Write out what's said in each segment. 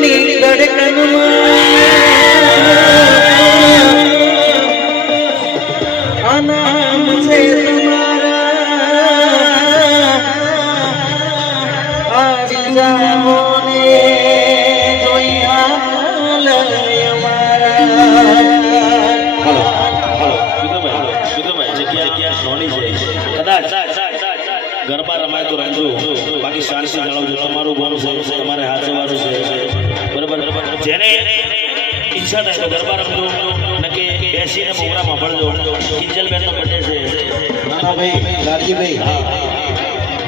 દિલની ધડકનમાં અનામ છે ને જોઈ હાલ ગરબા રમાય તો રાંધો બાકી શાંતિ જાળવજો તમારું ગોમ છે તમારે હાથ જવાનું છે જેને ઈચ્છા થાય તો ગરબા રમજો નકે બેસીને પ્રોગ્રામ સાંભળજો કિંજલબેન નો બર્થડે છે. નાનાભાઈ લાલજીભાઈ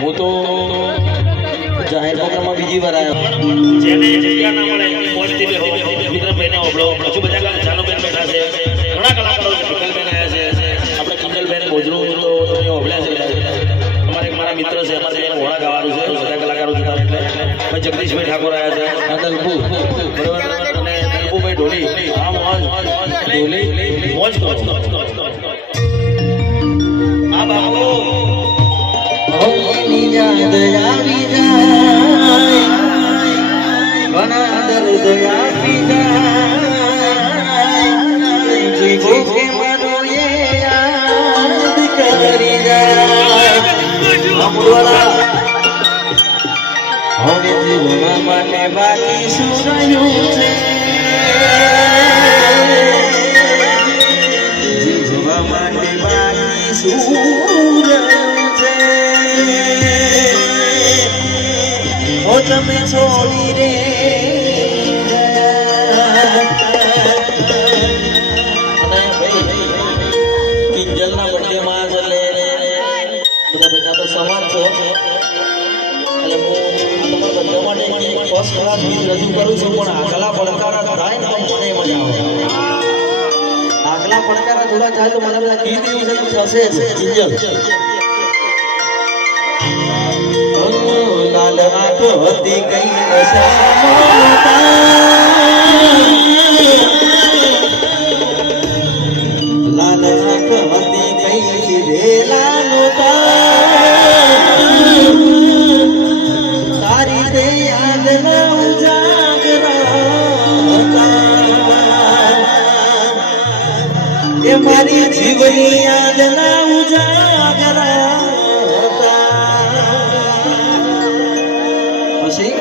હું તો જાહેર પ્રોગ્રામમાં બીજી વાર આવ્યો. જેને જગ્યા ના મળે પહોંચતી બેહો વિક્રમભાઈને ઓબળો પછી બધા ચાનુબેન બેઠા છે. ઘણા કલાકારો છે વિકલબેન આવ્યા છે. આપણે કિંજલબેન મોજરું તો ઓબળ્યા છે. અમારે મારા મિત્ર છે અમારે ઘોડા ગાવાનું છે. પછી જગદીશભાઈ ઠાકોર આવ્યા છે. આદલપુર બરોબર? અને ઢોલી. ઢોલી મોજ તમે છોડી રે કિંજલના બર્થડેમાં છેલ્લે બધા બેઠા તો સમાજ છો એટલે હું તમારા બધા માટે ફર્સ્ટ ક્લાસ ગીત રજૂ કરું છું, પણ આગલા પડકારા થાય ને તો મને મજા આવે. આગલા પડકારા થોડા થાય તો મને બધા ગીત એવું છે કે લાલ આંખ હતી કઈ લાલ ના ઉજાગરા પછી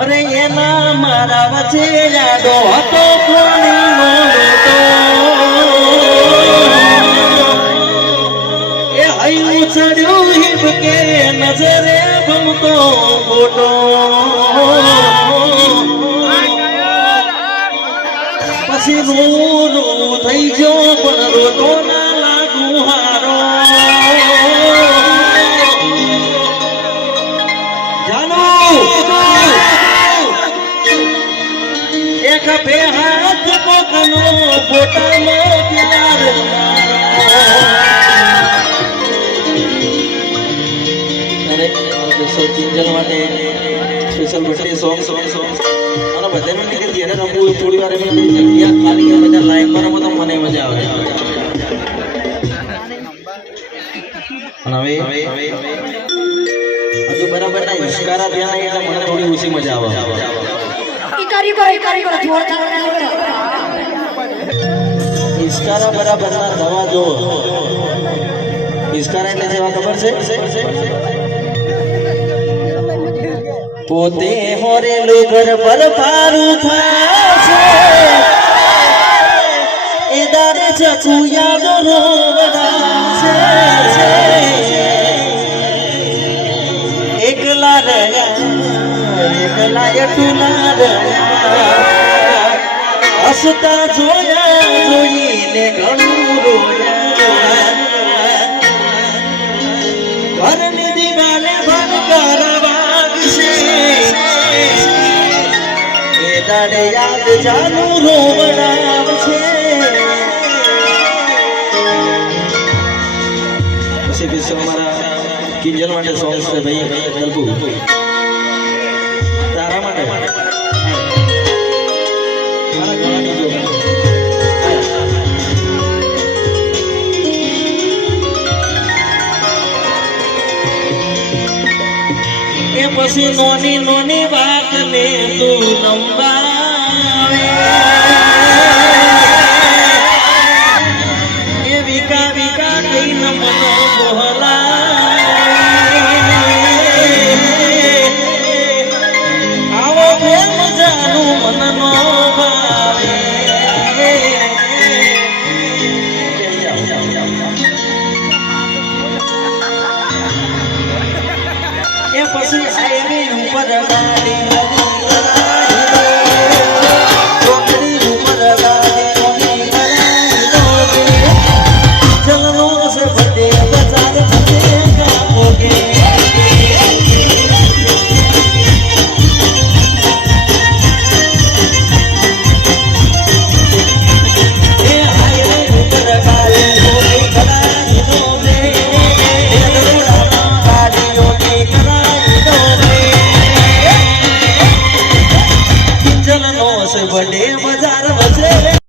અરે એના મારા વચ્ચે યાદો હતો મોડો એ હૈયું ચડ્યું હિમ કે નજરે ભમતો ફોટો પછી નું બે હાથ કોકનો ફોટામાં પ્યાર સોંગ સોંગ સોંગ અને બધાને જ્યારે થોડી વાર એમ જગ્યા ખાલી કરે બધા લાઈન રમો તો મને મજા આવે. અને હવે હજુ બરાબર ના ઇશ્કારા ત્યાં એટલે મને થોડી ઓછી મજા આવે. ઇકારી કરો ઇકારી કરો જોરદાર ઇસ્કારા બરાબર ના દવા જો ઇસ્કારા એટલે જેવા ખબર છે? પોતે હોરેલું ઘર પર પારું થાશે એ દારે ચકુયા રોવડાશે એકલા રહ્યા એકલા એટુલા રહ્યા હસતા જોયા જોઈને ઘણું રોયા ઘરની દિવાલે ભનકાર વાગશે એ યાદ જાનું રોવડાવશે પછી વિશ્વ અમારા કિંજલ માટે સોંગ છે ભાઈ ભાઈ એ પછી નોની નોની વાત ને તું નંબાવે એ વિકા વિકા કઈ ન મનો બોહલા